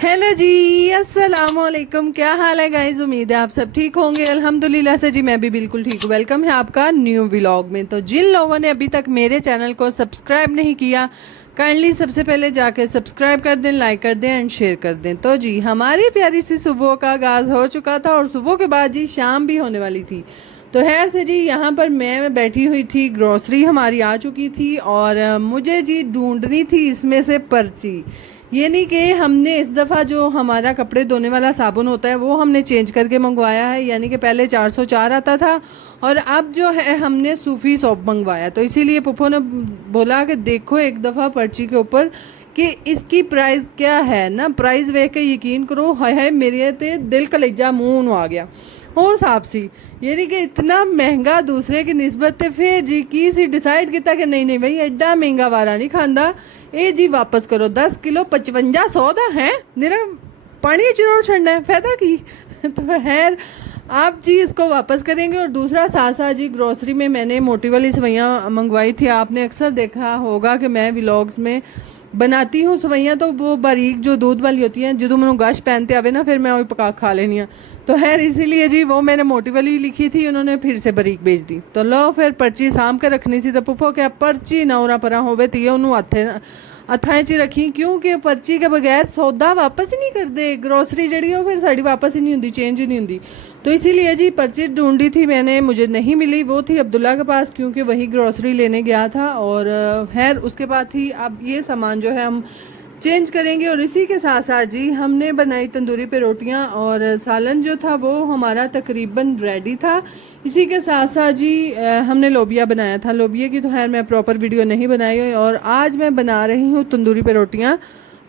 Hello जी, अस्सलाम वालेकुम। क्या हाल है गाइस? उम्मीद है आप सब ठीक होंगे। अल्हम्दुलिल्लाह से जी मैं भी बिल्कुल ठीक हूँ। वेलकम है आपका न्यू व्लॉग में। तो जिन लोगों ने अभी तक मेरे चैनल को सब्सक्राइब नहीं किया, काइंडली सबसे पहले जाके सब्सक्राइब कर दें, लाइक कर दें एंड शेयर कर दें। तो जी हमारी प्यारी सी सुबह का आगाज़ हो चुका था और सुबह के बाद जी शाम भी होने वाली थी। तो खैर से जी यहाँ पर मैं बैठी हुई थी, ग्रोसरी हमारी आ चुकी थी और मुझे जी ढूंढनी थी इसमें से पर्ची। ये नहीं कि हमने इस दफ़ा जो हमारा कपड़े धोने वाला साबुन होता है वो हमने चेंज करके मंगवाया है, यानी कि पहले 404 आता था और अब जो है हमने सूफ़ी सोप मंगवाया। तो इसीलिए पुप्पो ने बोला कि देखो एक दफ़ा पर्ची के ऊपर कि इसकी प्राइस क्या है ना। प्राइस देख के यकीन करो, हाय हाय मेरे ते दिल कलेजा मुँह ਨੂੰ आ गया हो साहब सी। यानी कि इतना महंगा दूसरे की निस्बत ते फिर जी की सी डिसाइड किया कि नहीं नहीं भाई एडा महंगा वारा नहीं खांदा, ये जी वापस करो। 10 किलो 5500 का है, मेरा पानी चिरोड़ छड़ना है फायदा की। तो खैर आप जी इसको वापस करेंगे। और दूसरा साथ साथ जी ग्रोसरी में मैंने मोटी वाली सवैयाँ मंगवाई थी। आपने अक्सर देखा होगा कि मैं व्लॉग्स में बनाती हूँ सवैयाँ, तो वो बारीक जो दूध वाली होती हैं, जो मैंने गश पहनते आवे ना फिर मैं वही पका खा लेनी है। तो खैर इसीलिए जी वो मैंने मोटी वाली लिखी थी, उन्होंने फिर से बारीक भेज दी। तो लो फिर पर्ची साम के रखनी सी। तो पुप्पो क्या पर्ची नौरा परा होवे ती उन्होंने हथां च रखी, क्योंकि पर्ची के बगैर सौदा वापस ही नहीं करते। ग्रोसरी जड़ी हो फिर साड़ी वापस ही नहीं होती, चेंज ही नहीं होती। तो इसीलिए जी पर्ची ढूंढी थी मैंने, मुझे नहीं मिली। वो थी अब्दुल्ला के पास, क्योंकि वही ग्रोसरी लेने गया था। और खैर उसके बाद थी अब ये सामान जो है हम चेंज करेंगे। और इसी के साथ साथ जी हमने बनाई तंदूरी पे रोटियां और सालन जो था वो हमारा तकरीबन रेडी था। इसी के साथ साथ जी हमने लोबिया बनाया था। लोबिया की तो खैर मैं प्रॉपर वीडियो नहीं बनाई हुई। और आज मैं बना रही हूँ तंदूरी पे रोटियां,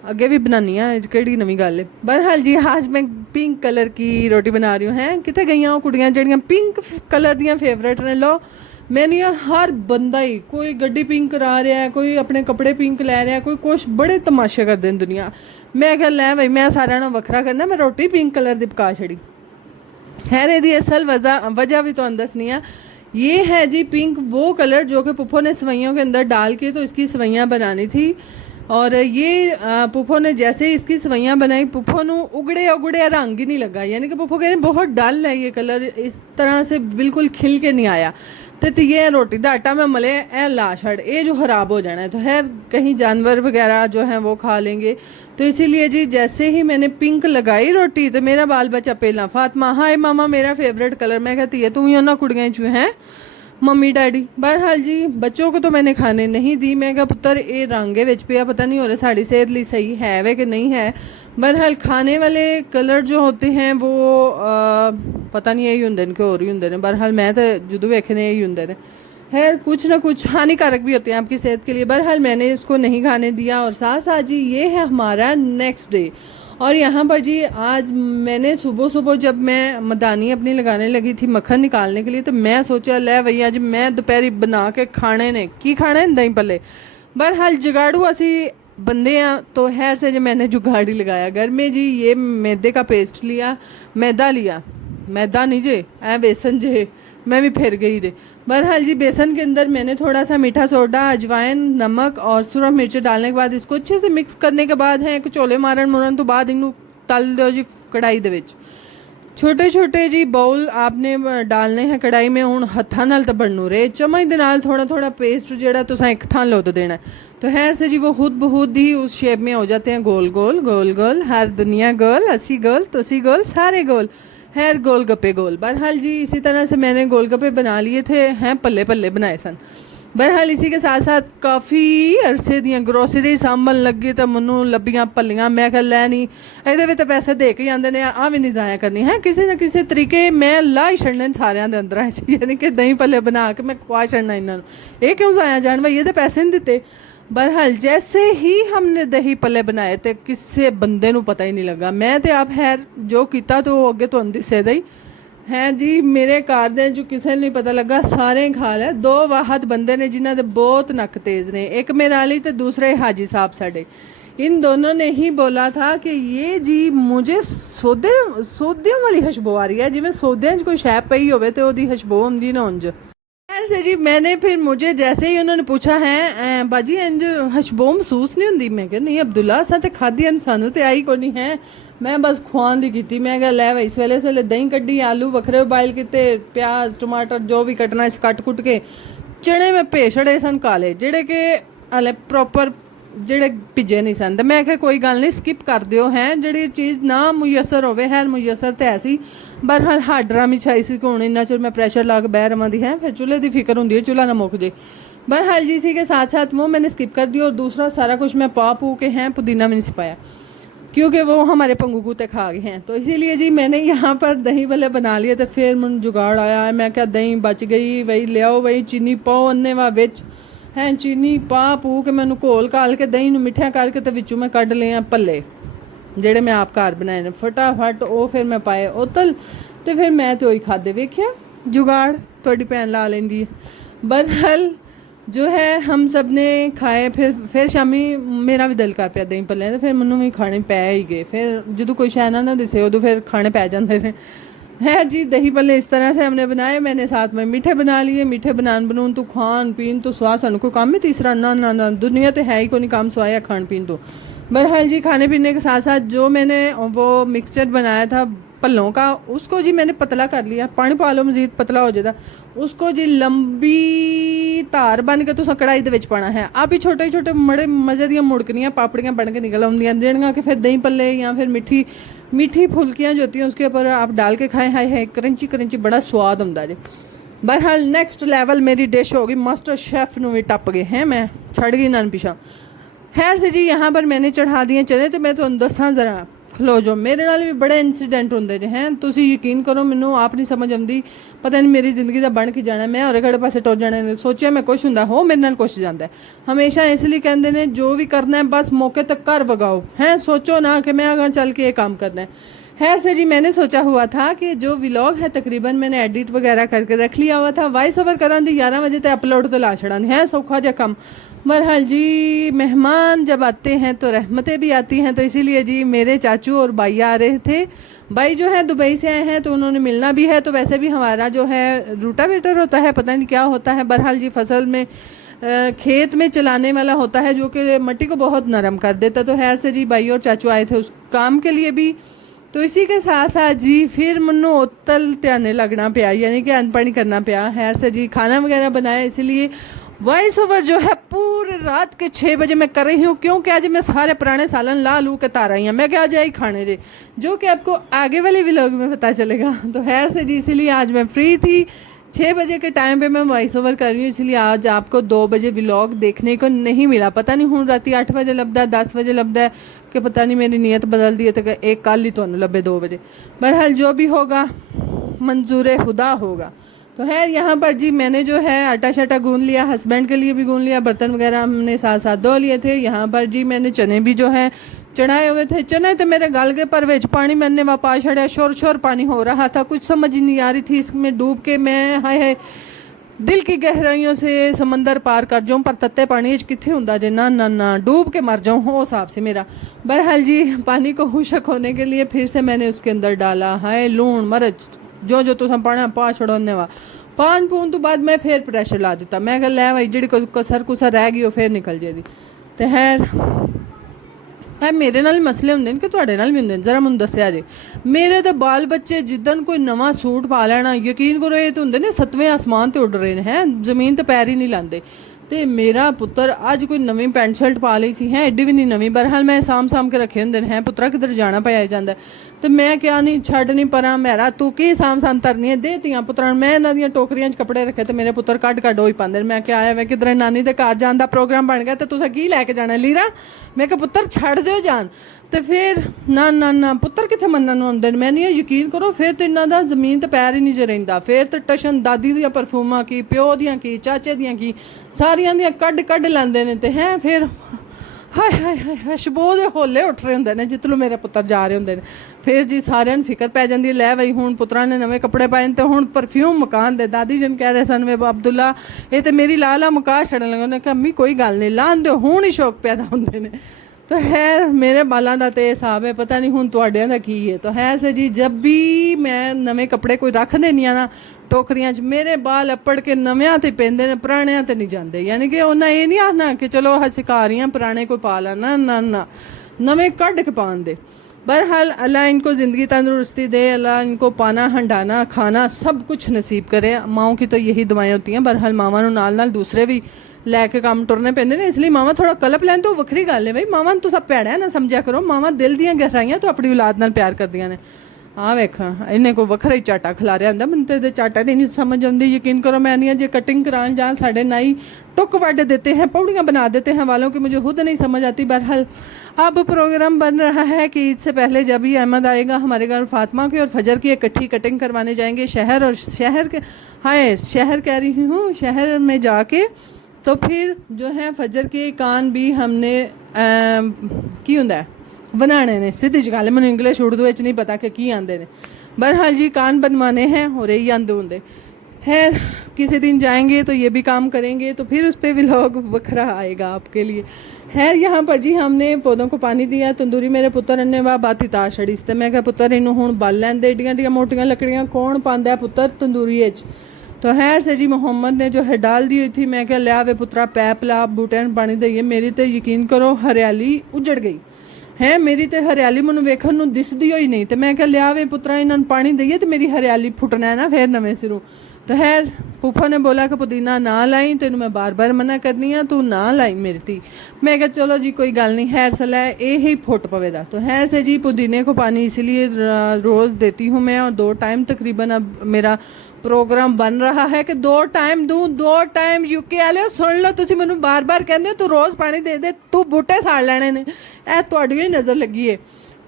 अगे भी बनानी है, केड़ी नवी गल है। बहरहाल जी आज मैं पिंक कलर की रोटी बना रही हूँ। हैं कितने गई वो कुड़ियाँ जड़ियाँ पिंक कलर दियाँ फेवरेट ने। लो मैंने हर बंदा ही, कोई गड्डी पिंक करा रहा है, कोई अपने कपड़े पिंक लै रहा है, कोई कुछ बड़े तमाशे करते हैं दुनिया। मैं क्या लै भाई मैं सारे नाल वखरा करना, मैं रोटी पिंक कलर की पका छड़ी। खैर यदि असल वजह भी तो दसनी है। ये है जी पिंक वो कलर जो कि पुप्पो ने सवैयों के अंदर डाल के तो इसकी सवैयाँ बनानी थी। और ये पुप्पो ने जैसे ही इसकी सवैयाँ बनाई, पुप्पो नू उगड़े उगड़े रंग ही नहीं लगा। यानी कि पुप्पो कह रहे बहुत डल है ये कलर, इस तरह से बिल्कुल खिल के नहीं आया। तो ये रोटी का आटा मैं मले ए ला छड़, ये जो ख़राब हो जाना है। तो खैर कहीं जानवर वगैरह जो हैं वो खा लेंगे। तो इसीलिए जी जैसे ही मैंने पिंक लगाई रोटी तो मेरा बाल बच्चा पहला फातिमा हाय मामा मेरा फेवरेट कलर। मैं कहती है तू ही उन्होंने कुड़ियाँ चू हैं मम्मी डैडी। बहरहाल जी बच्चों को तो मैंने खाने नहीं दी। मैं क्या पुत्र ये रंगे विच पिया, पता नहीं हो रहा साड़ी सेहत लिए सही है वे कि नहीं है। बहरहाल खाने वाले कलर जो होते हैं वो पता नहीं यही होंगे कि और ही होंगे। बहरहाल मैं तो जो वेखने यही होंगे ने। खैर कुछ ना कुछ हानिकारक भी होते हैं आपकी सेहत के लिए। बहरहाल मैंने इसको नहीं खाने दिया। और साथ साथ जी ये है हमारा नेक्स्ट डे। और यहाँ पर जी आज मैंने सुबह सुबह जब मैं मदानी अपनी लगाने लगी थी मक्खन निकालने के लिए, तो मैं सोचा ले भैया जी मैं दोपहरी बना के खाने ने की खाना है दही पल्ले। बहरहाल जुगाड़ू असी बंदे हैं। तो खैर से जो मैंने जुगाड़ी लगाया घर में जी, ये मैदे का पेस्ट लिया, मैदा लिया, मैदा नहीं जे ऐ बेसन जे, मैं भी फिर गई दे। बहरहाल जी बेसन के अंदर मैंने थोड़ा सा मीठा सोडा, अजवाइन, नमक और सुरख मिर्च डालने के बाद इसको अच्छे से मिक्स करने के बाद है चोले मारन मुरन तो बाद इनू तल दो जी कढ़ाई दे विच। छोटे छोटे जी बाउल आपने डालने हैं कढ़ाई में। हूँ हत्थां नाल तबड़नू रे चम्मच दे नाल थोड़ा थोड़ा पेस्ट जेड़ा तुसां एक थां लुद देना है। तो खैर से जी वो खुद बहुत ही उस शेप में हो जाते हैं, गोल गोल गोल गोल, हर दुनिया गोल, असी गोल, तुसी गोल, सारे गोल, खैर गोल गप्पे गोल। बहरहाल जी इसी तरह से मैंने गोल गप्पे बना लिए थे, हैं पल्ले पल्ले बनाए सन। बहरहाल इसी के साथ साथ काफ़ी अरसे दियाँ ग्रोसरी सामन लगी तो मनु लब्बियाँ पल्लियाँ। मैं कह लै नहीं ये तो पैसे दे के आते ने, आ भी नहीं ज़ाया करनी है किसी न किसी तरीके मैं ला ही छड़ने सारे दे अंदर। यानी कि दही पल्ले बना के मैं खुआ छड़ना इन्होंने, ये क्यों ज़ाया जान भाई, ये तो पैसे नहीं दिते। बहरहाल जैसे ही हमने दही पल्ले बनाए तो किसी बंदे नू पता ही नहीं लगा। मैं तो आप खैर जो किया तो वो अगे तुहानू दिसे दा ही हैं जी। मेरे घर दे जो किसी ने नहीं पता लगा सारे खा लिया। दो वाहद बंदे ने जिन्हों के बहुत नक तेज़ ने, एक मेरा अली तो दूसरे हाजी साहब साडे। इन दोनों ने ही बोला था कि ये जी मुझे सौदियों वाली खुशबू आ रही है, जिमें सौदियां कोई शै पई होवे तो ओदी खुशबू आउंदी ना उंज। ऐसे जी मैंने फिर मुझे जैसे ही उन्होंने पूछा है बाजी इंज हशबो महसूस नहीं होंदी, मैं क्या नहीं अब्दुल्ला असा तो खाधी सानू तो आई को नहीं है, मैं बस खुआन दी की। मैं क्या लै भाई इस वेले दही कड्डी, आलू वखरे उबाइल किते, प्याज टमाटर जो भी कटना इस कट कुट के, चने में भे छड़े सन काले जेड़े के हले प्रॉपर ਜਿਹੜੇ ਭਿੱਜੇ ਨਹੀਂ ਸਨ। ਤੇ ਮੈਂ ਕਿਹਾ ਕੋਈ ਗੱਲ ਨਹੀਂ ਸਕਿਪ ਕਰ ਦਿਓ ਹੈ, ਜਿਹੜੀ ਚੀਜ਼ ਨਾ ਮੁਯਸਰ ਹੋਵੇ ਹੈ ਮੁਯਸਰ ਤੇ ਐਸੀ ਬਹਰਹਾਲ ਹਾਡਰਾ ਮਿਛਾਈ ਸੀ ਕਿ ਹੁਣ ਇੰਨਾ ਚਿਰ ਮੈਂ ਪ੍ਰੈਸ਼ਰ ਲਾ ਕੇ ਬਹਿ ਰਵਾਂ ਦੀ ਹੈ, ਫਿਰ ਚੁੱਲ੍ਹੇ ਦੀ ਫਿਕਰ ਹੁੰਦੀ है चूल्हा ना मुक जे। बहरहाल जी इसी के साथ साथ वो मैंने स्किप कर दिया और दूसरा सारा कुछ मैं पा पू के हैं पुदीना भी नहीं सिपाया क्योंकि वो हमारे पंगू कूते खा गए हैं। तो इसीलिए जी मैंने यहाँ पर दही वाले बना लिए थे। फिर मुझे जुगाड़ आया है, मैं क्या दही बच गई वही ले आओ, वही चीनी पाओ अन्ने वा बिच है, चीनी पा पू के मैंने घोल घाल के दही मिठिया करके तो विचों मैं कढ़ लिया भल्ले जेड़े मैं आप घर बनाए ने फटाफट वो फिर मैं पाए उतल तो फिर मैं तो ही खादे वेख्या जुगाड़ थोड़ी भैन ला लेंदी है। बहरहाल जो है हम सब ने खाए। फिर शामी मेरा भी दिल कर पिया दही भल्ले, तो फिर मैनू भी खाने पै ही गए। फिर जो कोई शैना ना दिसे उदों फिर खाने पै जाते हैं। है जी दही भल्ले इस तरह से हमने बनाए। मैंने साथ में मीठे बना लिए। मीठे बनान तो खान पीन तो स्वाद सानू कोई काम ही तीसरा ना ना ना दुनिया तो है ही कोई काम स्वाया खान पीन तो। बहरहाल जी खाने पीने के साथ साथ जो मैंने वो मिक्सचर बनाया था भल्लों का उसको जी मैंने पतला कर लिया, पानी पा लो मजीद पतला हो जाता उसको जी लंबी धार बन के तुसा कढ़ाई दे विच पाना है। आप ही छोटे छोटे बड़े मज़े दियां मुड़कनियाँ पापड़ियाँ बन के निकल आउंदियां देनियां कि फिर दही भल्ले या फिर मीठी फुल्कियाँ जो होती हैं उसके ऊपर आप डाल के खाएं, हाय हाय क्रंची क्रंची बड़ा स्वाद होंदा जी। बहरहाल नेक्स्ट लेवल मेरी डिश होगी, मास्टर शेफ नू भी टप गए हैं, मैं छड़ गई नान पिछा। खैर से जी यहाँ पर मैंने चढ़ा दिए चने। तो मैं तुहानू दसां जरा खलो जो मेरे नाल भी बड़े इंसीडेंट होंदे ने हैं, तुसीं यकीन करो मैनू आप नहीं समझ आती, पता नहीं मेरी जिंदगी का बन के जाना, मैं होरे खड़े पासे टुर जाना, सोचिया मैं कुछ हुंदा हो मेरे नाल कुछ जाता है। हमेशा इसलिए कहते हैं जो भी करना है बस मौके तक कर वगाओ हैं, सोचो ना कि मैं आगे चल के ये काम करना है। खैर से जी मैंने सोचा हुआ था कि जो व्लॉग है तकरीबन मैंने एडिट वगैरह करके रख लिया हुआ था, वॉइस ओवर करा दी 11 बजे तक अपलोड तो ला छड़ा है सौखा जा कम। बहरहाल जी मेहमान जब आते हैं तो रहमतें भी आती हैं, तो इसीलिए जी मेरे चाचू और भाई आ रहे थे। भाई जो है दुबई से आए हैं तो उन्होंने मिलना भी है। तो वैसे भी हमारा जो है रूटावेटर होता है, पता नहीं क्या होता है, बहरहाल जी फसल में खेत में चलाने वाला होता है जो कि मिट्टी को बहुत नरम कर देता। तो खैर से जी भाई और चाचू आए थे उस काम के लिए भी। तो इसी के साथ साथ जी फिर मनु उतल त्याने लगना पिया, यानी कि अनपानी करना पिया। खैर से जी खाना वगैरह बनाया, इसीलिए वॉइस ओवर जो है पूरे रात के 6 बजे मैं कर रही हूँ, क्योंकि आज मैं सारे पुराने सालन ला लू के तार आई हूँ। मैं क्या आज आई खाने जे जो कि आपको आगे वाले व्लॉग में पता चलेगा। तो खैर से जी इसीलिए आज मैं फ्री थी, 6 बजे के टाइम पे मैं वॉइस ओवर कर रही हूँ, इसलिए आज आपको 2 बजे व्लॉग देखने को नहीं मिला। पता नहीं हूँ रात 8 बजे लभदा 10 बजे लभदा है कि पता नहीं मेरी नीयत बदल दी है तो एक कल ही तो लभे 2 बजे। बहरहाल जो भी होगा मंजूर खुदा होगा। तो खैर यहाँ पर जी मैंने जो है आटा शाटा गूंद लिया, हस्बैंड के लिए भी गूंद लिया, बर्तन वगैरह हमने साथ साथ धो लिए थे। यहाँ पर जी मैंने चने भी जो है चढ़ाए हुए थे। चने तो मेरे गल के पर वेच पानी मैंने वापा छड़िया, शोर शोर पानी हो रहा था, कुछ समझ नहीं आ रही थी इसमें डूब के मैं हाय हाय दिल की गहराइयों से समंदर पार कर जाऊँ, पर तत्ते पानी कितने होंदा जे ना ना ना डूब के मर जाऊँ हो हिसाब से मेरा। बहरहाल जी पानी को खुशक होने के लिए फिर से मैंने उसके अंदर डाला हाय लूण मिर्च जो जो तुम पाना पा छड़ोने वा पान पून तो बाद मैं फिर प्रेशर ला दिता। मैं कह लै भाई जी कसर कुसर रह गई वो फिर निकल जाएगी। तो खैर है मेरे नाल मसले होंगे कि तुहाडे नाल भी होंगे, जरा मैनूं दस्सिया जे। मेरे तो बाल बच्चे जिदन कोई नवा सूट पा लेना यकीन करो ये तो होंगे ने 7वें आसमान ते उड़ रहे हैं, जमीन ते पैर ही नहीं लाते। तो मेरा पुत्र अज कोई नवी पैंट शर्ट पा ली सी है, एड्डी भी नहीं नवी, बहरहाल मैं साम के रखे होंगे हैं, पुत्रा किधर जाना पाया जाता है। तो मैं क्या नहीं छड़ नहीं परा मेरा तू की साम तरनी है दे तियां पुत्रां। मैं इन्हां दियां टोकरियां च कपड़े रखे तो मेरे पुत्र कड होई पांदे। मैं क्या आया वे किधर नानी दे घर जान दा प्रोग्राम बन गया तो तुसां की लैके जाना लीरा। मैं कहा पुत्र छड़ दिओ जान। तो फिर ना ना ना पुत्र कितने मनन नूं आउंदे ने, मैं नहीं यकीन करो फिर तो इन्हां दा जमीन ते पैर ही नहीं जे रहिंदा। फिर तो टशन दादी दियां परफ्यूमां की प्यो दियां की चाचे दियां की सारियां दियां कड लैंदे ने। ते हैं फिर हाय हाय हाय शबो दे होले उठ रहे होंगे ने जितलों मेरे पुत्र जा रहे होंगे ने। फिर जी सारिਆਂ ਨੂੰ फिकर पै जाती है लै बई हुण पुत्रा ने नवे कपड़े पाए तो हुण परफ्यूम मकान दे। दादी जन कह रहे सन वे अब्दुल्ला ये तो मेरी लाला मुका छड़न लगे। उन्हें कहा अम्मी कोई गल नहीं लान दो हुण ही शौक पैदा होंगे ने। तो खैर मेरे बालों का तो हिसाब है, पता नहीं हुण तुहाडियां दा की है। तो खैर से जी, जब भी मैं नवे कपड़े कोई रख देनी आ ना टोकरियां च, मेरे बाल अप्पड़ के नव्यां ते पैंदे ने, पुराणियां ते नहीं जाते। यानी कि उन्हें ये नहीं आखना कि चलो अस सिखा रही हैं पुराने कोई पा ला, ना ना ना, नवे कढ़ के पान दे। बहरहाल अल्लाह इनको ज़िंदगी तंदुरुस्ती दे, अल्लाह इनको पाना हंडाना खाना सब कुछ नसीब करे। माओं की तो यही दुआएं होती हैं। बहरहाल मावां नूं नाल नाल दूसरे भी लैके काम टुरने पैंदे ने, इसलिए मावां थोड़ा कलप लैन तो वक्री गल है। बई मावां तुस भैड़ा ना समझा करो, मावां दिल दियां गहराइयां तो अपनी औलाद नाल प्यार करदियां ने। हाँ वेखा इन्हें कोई वखरा ही चाटा खिलारिया होंदा, मैनूं तो चाटा दी नहीं समझ आती। यकीन करो मैं नहीं, जे कटिंग करान जान साढ़े नाई टुक वड देते हैं, पौड़ियाँ बना देते हैं वालों की, मुझे खुद नहीं समझ आती। बहरहाल अब प्रोग्राम बन रहा है कि ईद से पहले जब ही अहमद आएगा हमारे घर फातिमा की और फजर की इकट्ठी कटिंग करवाने जाएंगे शहर। और शहर के शहर कह रही हूँ, शहर में जाके तो फिर जो है फजर के कान भी हमने की होंदा बनाने ने। सीधी जी गल है, मैनूं इंग्लिश उर्दू नहीं पता कि की आंदे ने। बहरहाल जी कान बनवाने हैं और यही आंदे होंदे। खैर किसी दिन जाएंगे तो ये भी काम करेंगे, तो फिर उस पर भी लोग वखरा आएगा आपके लिए। खैर यहाँ पर जी हमने पौधों को पानी दिया। तंदूरी मेरे पुत्र ने वह बाती तार छड़ी ते मैं क्या पुत्र इनू हुण बल लैन दे, एडियां एडियां मोटियां लकड़ियां कौन पांदा पुत्र तंदूरी च। तो खैर से जी मोहम्मद ने जो है डाल दी हुई थी, मैं क्या लिया वे पुत्रा पैप ला बूटियां पानी दईए। मेरी तो यकीन करो हरियाली उजड़ गई है, मेरी तो हरियाली मैनूं वेखण नूं दिसदी होई नहीं। तो मैं क्या लिया वे पुत्रा इन्हां पानी दईए तो मेरी हरियाली फुटना है ना फिर नवें सिरों। तो खैर फूफा ने बोला कि पुदीना ना लाई, तेन मैं बार बार मना करनी हाँ तू ना लाई मेरी धी। मैं क्या चलो जी कोई गल नहीं, खैर सलाह ये ही फुट पवेगा। तो खैर से जी पुदीने को पानी इसलिए रोज़ देती हूँ मैं, और 2 टाइम तकरीबन अब मेरा प्रोग्राम बन रहा है कि 2 टाइम दूँ। 2 टाइम यूके वाले सुन लो, तुम मैनू बार बार कहते हो तू रोज़ पानी दे दे, तू बूटे साड़ लैने ने, ए तुहाडी भी नज़र लगी है।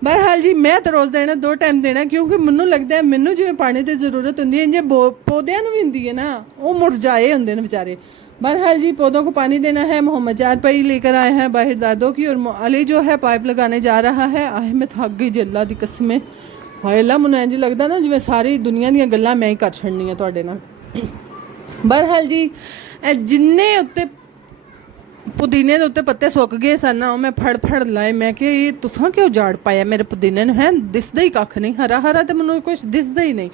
बहरहाल जी मैं तो रोज़ देना 2 टाइम देना, क्योंकि मैनू लगता है मैनू जिवें पानी की जरूरत होंगी है, इंजे पौधों भी होंगी है ना, वो मुरझाए होंगे बेचारे। बहरहाल जी पौधों को पानी देना है। मोहम्मद 4 पाई लेकर आए हैं बाहर दादों की, और अली जो है पाइप लगाने जा रहा है। आए मैं थक गई जी अल्लाह दी कसमें, हाय अल्लाह मैनूं इंज लगदा ना जिवें सारी दुनिया दी गल्लां मैं ही कर छड़नियां तुहाडे नाल। बहरहाल जी जिन्ने उत्ते पुदीने के उत्ते पत्ते सुक गए सन ना, मैं फड़ लाए। मैं कि ये तुसां क्यों जाड़ पाया मेरे पुदीने ने, है दिसदा ही कख नहीं, हरा हरा तो मैनूं कुछ दिसदा ही नहीं।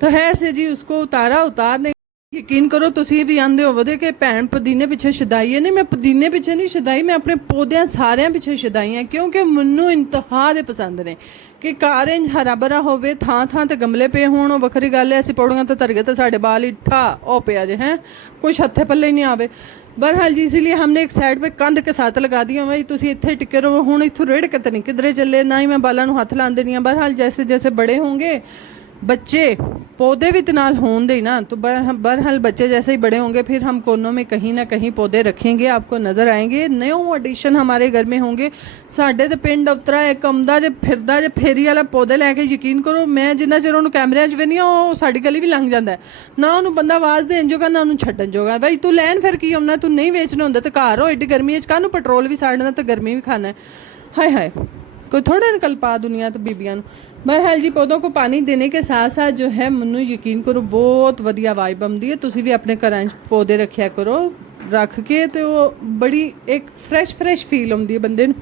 तो खैर से जी उसको उतारने यकीन करो तुसीं भी आंदे होवोगे कि भैन पुदीने पिछे छदाई है। नहीं मैं पुदीने पिछे नहीं छदाई, मैं अपने पौधों सारिਆਂ पिछे छदाई है, क्योंकि मैनूं इंतहा दे पसंद ने कि घर इंज हरा भरा होवे, थां थां ते गमले पे होण। वखरी गल है असीं पौड़ियां ते धरगे तो साढ़े बाल ही ठा ओ पिया जे हैं, कुछ हत्थे पल्ले ही नहीं आवे। बहरहाल जी इसीलिए हमने एक साइड पे कंध के साथ लगा दिया, भाई तुसीं इत्थे टिके रहो, हुण इत्थों रेड़ के तो नहीं किधरे चले, ना ही मैं बालों नूं हत्थ लाउण देनी। बहरहाल जैसे जैसे बड़े होंगे बच्चे पौधे भी तनाल हों दे ना, तो बहरहाल बच्चे जैसे ही बड़े होंगे फिर हम कोनों में कहीं ना कहीं पौधे रखेंगे, आपको नज़र आएंगे। न्यू एडिशन हमारे घर में होंगे। साढ़े तो पिंड उतरा एक आंदा जे फिरदा जे फेरी वाला पौधे लैके, यकीन करो मैं जिन्ना चिर उन्होंने कैमरे च वेनी वो साड़ी गली भी लंघ जाता है ना, उन्होंने बंदा आवाज़ देन जोगा ना उन्होंने छड्डन जोगा। भाई तू लैन फिर की आना, तू नहीं वेचना होंदा तो घर हो, एड्डी गर्मी कानूं पेट्रोल भी साड़ना तो गर्मी भी खाना है। हाय हाय कोई थोड़ा निकल पा दुनिया तो बीबियां। बहरहाल जी पौधों को पानी देने के साथ साथ जो है मैनू यकीन करो बहुत वधिया वाइब आती है। तुसीं भी अपने घर पौधे रखिया करो, रख के तो बड़ी एक फ्रैश फील आती है बंदे नूं।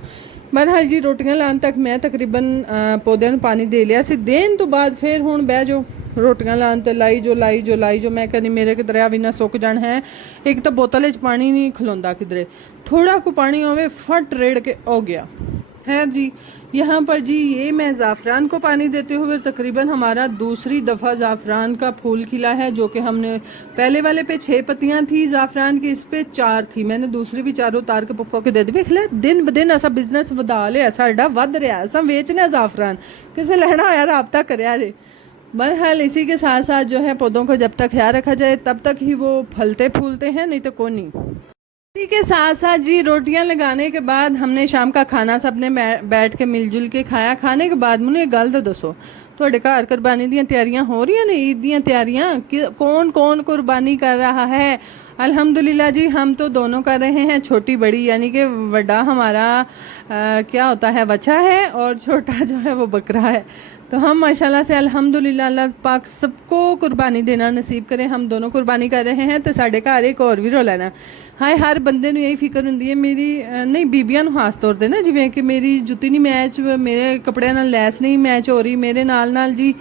बहरहाल जी रोटियां लाने तक मैं तकरीबन पौधों नूं पानी दे लिया सी। देन तो बाद फिर हुण बह जाओ रोटियां लाने तो लाई जो मैं कहनी मेरे किधरे भी ना सुक जान है। एक तो बोतल च पानी नहीं खलोंदा किधरे, थोड़ा को पानी होवे फट रेड़ के हो गया। खैर जी यहाँ पर जी ये मैं ज़ाफ़रान को पानी देते हुए तकरीबन हमारा दूसरी दफ़ा ज़ाफ़रान का फूल खिला है, जो कि हमने पहले वाले पे 6 पत्तियाँ थी ज़ाफ़रान की, इस पे 4 थी। मैंने दूसरी भी 4 उतार के पुप्पो के दे दी। वेख लै दिन ब दिन असा बिजनेस वधा लिया, साडा वध रहा, असा बेचना ज़ाफ़रान, किसे लेना होया राबता करया जे। बहरहाल इसी के साथ साथ जो है पौधों को जब तक ख्याल रखा जाए तब तक ही वो फलते फूलते हैं, नहीं तो कोई नहीं। इसी के साथ साथ जी रोटियां लगाने के बाद हमने शाम का खाना सबने बैठ के मिलजुल के खाया। खाने के बाद मुझे एक गल तो दसो, ਤੁਹਾਡੇ ਘਰ ਕੁਰਬਾਨੀ ਦੀਆਂ ਤਿਆਰੀਆਂ ਹੋ ਰਹੀਆਂ ਨੇ, ईद ਦੀਆਂ ਤਿਆਰੀਆਂ कौन कौन कुर्बानी कर रहा है? अल्हम्दुलिल्लाह जी, हम तो दोनों कर रहे हैं, छोटी बड़ी, यानी कि बड़ा हमारा क्या होता है बच्चा है और छोटा जो है वो बकरा है। तो हम माशाल्लाह से अल्हम्दुलिल्लाह, अल्लाह पाक सबको कुर्बानी देना नसीब करे। हम दोनों कुर्बानी कर रहे हैं। तो साढ़े घर एक और भी रोला ना हाय, हर बंदे ਨੂੰ यही ਫਿਕਰ ਹੁੰਦੀ ਹੈ ਮੇਰੀ, ਨਹੀਂ ਬੀਬੀਆਂ ਨੂੰ ਖਾਸ ਤੌਰ ਤੇ ਨਾ, ਜਿਵੇਂ ਕਿ ਮੇਰੀ ਜੁੱਤੀ ਨਹੀਂ ਮੈਚ, ਮੇਰੇ ਕੱਪੜਿਆਂ ਨਾਲ ਲੈਸ ਨਹੀਂ ਮੈਚ ਹੋ ਰਹੀ, ਮੇਰੇ ਨਾਲ ਜੀ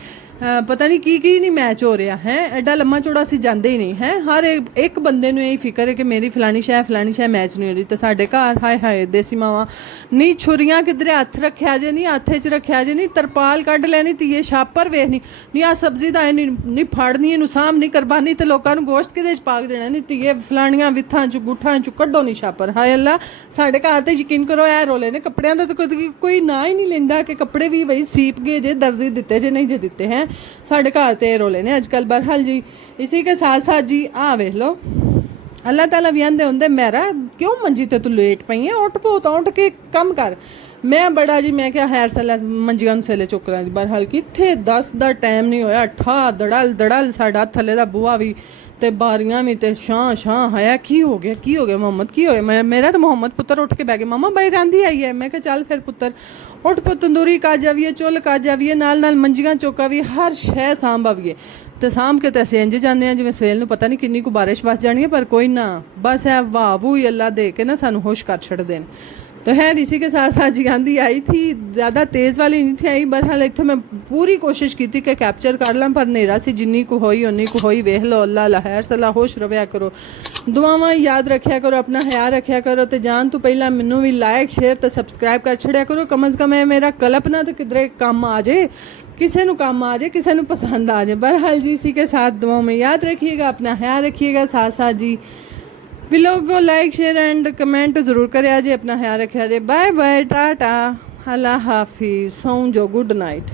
ਪਤਾ ਨਹੀਂ ਕੀ ਨਹੀਂ ਮੈਚ ਹੋ ਰਿਹਾ ਹੈ। ਐਡਾ ਲੰਮਾ ਚੌੜਾ ਅਸੀਂ ਜਾਂਦੇ ਹੀ ਨਹੀਂ ਹੈ। ਹਰ ਇੱਕ ਬੰਦੇ ਨੂੰ ਇਹੀ ਫਿਕਰ ਹੈ ਕਿ ਮੇਰੀ ਫਲਾਣੀ ਸ਼ੈ ਮੈਚ ਨਹੀਂ ਹੋ ਰਹੀ। ਤੇ ਸਾਡੇ ਘਰ ਹਾਏ ਹਾਏ ਦੇਸੀ ਮਾਵਾਂ ਨਹੀਂ, ਛੁਰੀਆਂ ਕਿਧਰੇ ਹੱਥ ਰੱਖਿਆ ਜੇ ਨਹੀਂ, ਹੱਥੇ 'ਚ ਰੱਖਿਆ ਜੇ ਨਹੀਂ, ਤਰਪਾਲ ਕੱਢ ਲੈਣੀ, ਧੀਏ ਛਾਪਰ ਵੇਖਣੀ ਨਹੀਂ, ਆ ਸਬਜ਼ੀ ਦਾ ਨਹੀਂ ਫੜਨੀ, ਇਹਨੂੰ ਸਾਂਭ ਨਹੀਂ, ਕੁਰਬਾਨੀ ਤੇ ਲੋਕਾਂ ਨੂੰ ਗੋਸ਼ਤ ਕਿਹਦੇ 'ਚ ਪਾ ਕੇ ਦੇਣਾ ਨਹੀਂ, ਧੀਏ ਫਲਾਣੀਆਂ ਵਿਥਾਂ 'ਚ ਗੁੱਠਾਂ 'ਚ ਕੱਢੋ ਨਹੀਂ ਛਾਪਰ। ਹਾਏ ਅੱਲਾ, ਸਾਡੇ ਘਰ ਤੇ ਯਕੀਨ ਕਰੋ ਇਹ ਰੋਲੇ ਨੇ ਕੱਪੜਿਆਂ ਦਾ, ਤਾਂ ਕੋਈ ਨਾਂ ਹੀ ਨਹੀਂ ਲੈਂਦਾ ਕਿ ਕੱਪੜੇ ਵੀ ਬਈ ਸੀਪ ਗਏ ਜੇ, ਦਰਜੀ ਦਿੱਤੇ ਜੇ ਨਹੀਂ ਜੇ ਦਿੱਤੇ ਹੈ। साढ़े घर ते रोले ने अजकल। बहरहाल जी, इसी के साथ साथ जी आ वेख लो, अल्लाह ताला भी आंदे होंदे मेरा क्यों मंजी ते तू लेट पई है, उठ पो तो उठ के कम कर। मैं बड़ा जी, मैं क्या खैर सला मंजियां सेले चुक रहा जी। बहरहाल कित्थे 10 दा टाइम नहीं होया, ठा दड़ल साडा थल्ले दा बूहा भी ते बारियां भी ते शां हाया की हो गया मोहम्मद की हो गया? मेरा तो मोहम्मद पुत्र उठ के बह गया, मम्मा बाई रांधी आई है। मैं कहा चल फिर पुत्र उठ पो, तंदूरी का जाविए, चुल का जाविए, नाल मंजियां चौका भी, हर शह सांभाविए। तो सामभ के तो असं इंज जाने जिवें सवेल नूं पता नहीं किन्नी को बारिश वस जानी है, पर कोई ना, बस है वाह वू ही अल्लाह दे के ना सानू होश कर छड़ देन। तो है इसी के साथ साथ जी आंधी आई थी, ज़्यादा तेज़ वाली नहीं थी आई। बहरहाल इत्थे मैं पूरी कोशिश की थी कि कैप्चर कर ਲਾਂ, पर नेरा सी, जिन्नी को होई उन्नी को होई। वेख लो, अल्लाह लहर सला होश रव्या करो, दुआवां याद रखिया करो, अपना ख्याल रखिया करो। तो जान तो पहला मैनू भी लाइक शेयर तो सबसक्राइब कर छड़िया करो, कम अज़ कम है मेरा कल्प ना तो किधरे काम आ जाए, किसी को काम आ जाए, किसी को पसंद आ जाए। बहरहाल जी, इसी के साथ दुआओं में याद रखिएगा, अपना ख्याल रखिएगा। साथ साथ जी वीडियो को लाइक शेयर एंड कमेंट ज़रूर करे आज, अपना ख्याल रखे। बाय बाय, टाटा, अल्लाह हाफिज़, सौं जो, गुड नाइट।